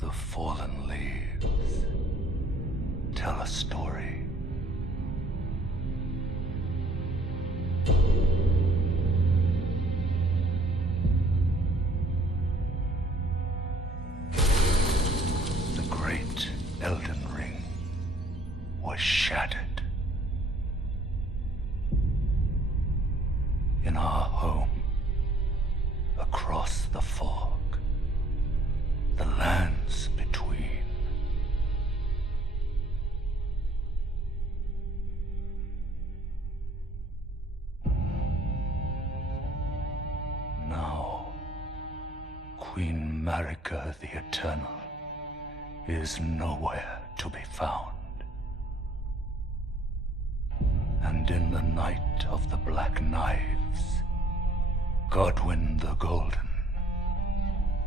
The fallen leaves tell a story. The great Elden Ring was shattered. In our home, across the fog, the lands between. Now, Queen Marika the Eternal is nowhere to be found. And in the night of the Black Knives, Godwyn the Golden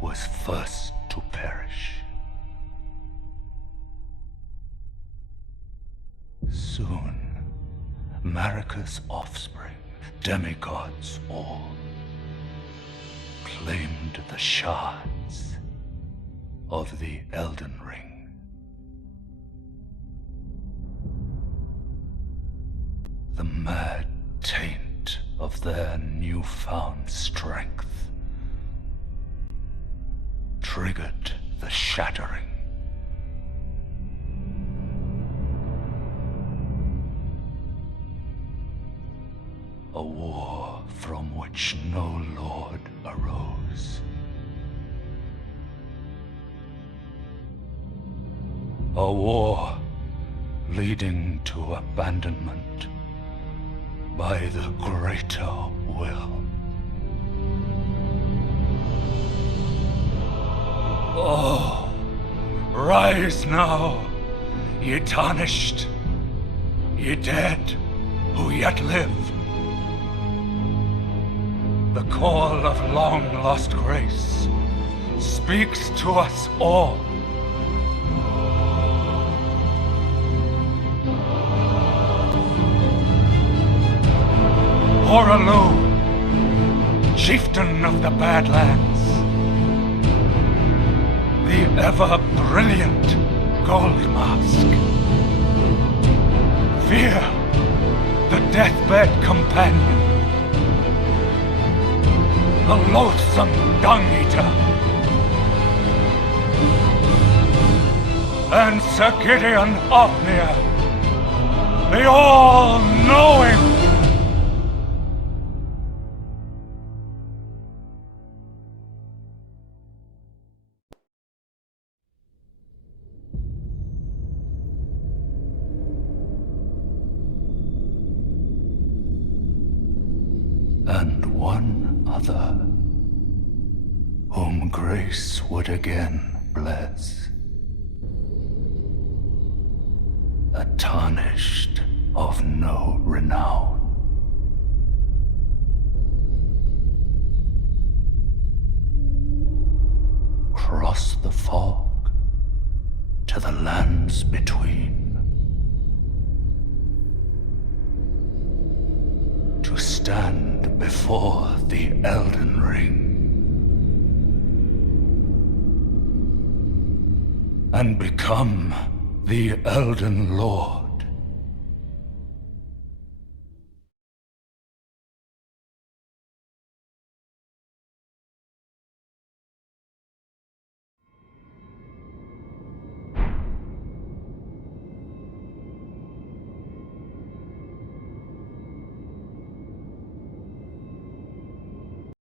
was first to perish. Soon, Marika's offspring, demigods all, claimed the shards of the Elden Ring. The mad taint of their newfound strength triggered the shattering. A war from which no lord arose. A war leading to abandonment by the greater will. Oh, rise now, ye tarnished, ye dead who yet live. The call of long-lost grace speaks to us all. Horalu, chieftain of the Badlands, the ever-brilliant Gold Mask, Fear, the deathbed companion, the loathsome Dung-Eater, and Sir Gideon Ofnir, the all-knowing. And one other, whom grace would again bless, a tarnished of no renown. Cross the fog to the lands between, to stand before the Elden Ring and become the Elden Lord.